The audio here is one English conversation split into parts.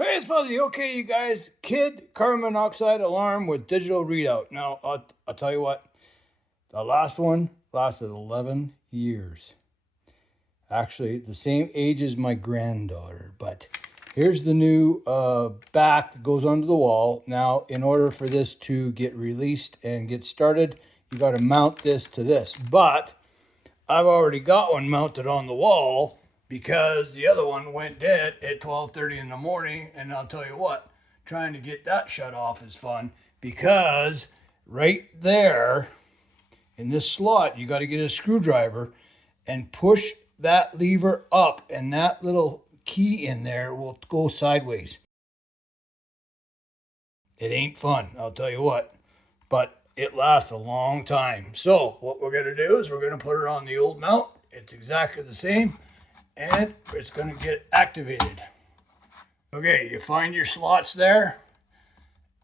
Hey, it's Fuzzy. Okay, you guys, Kidde carbon monoxide alarm with digital readout. Now, I'll tell you what, the last one lasted 11 years. Actually, the same age as my granddaughter, but here's the new back that goes onto the wall. Now, in order for this to get released and get started, you got to mount this to this. But I've already got one mounted on the wall because the other one went dead at 12:30 in the morning. And I'll tell you what, trying to get that shut off is fun because right there in this slot, you got to get a screwdriver and push that lever up, and that little key in there will go sideways. It ain't fun, I'll tell you what, but it lasts a long time. So what we're going to do is we're going to put it on the old mount. It's exactly the same, and it's going to get activated. Okay, you find your slots there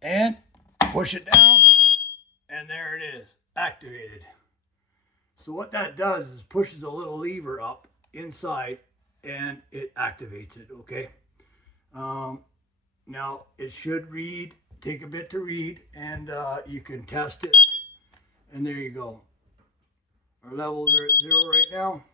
and push it down, and there it is, activated. So what that does is pushes a little lever up inside and it activates it, okay? Now it should read, take a bit to read, and you can test it, and there you go. Our levels are at 0 right now.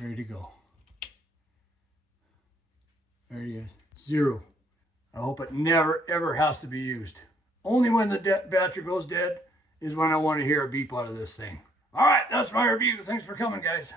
Ready to go. There you go, 0. I hope it never ever has to be used. Only when the battery goes dead is when I want to hear a beep out of this thing. All right, that's my review. Thanks for coming, guys.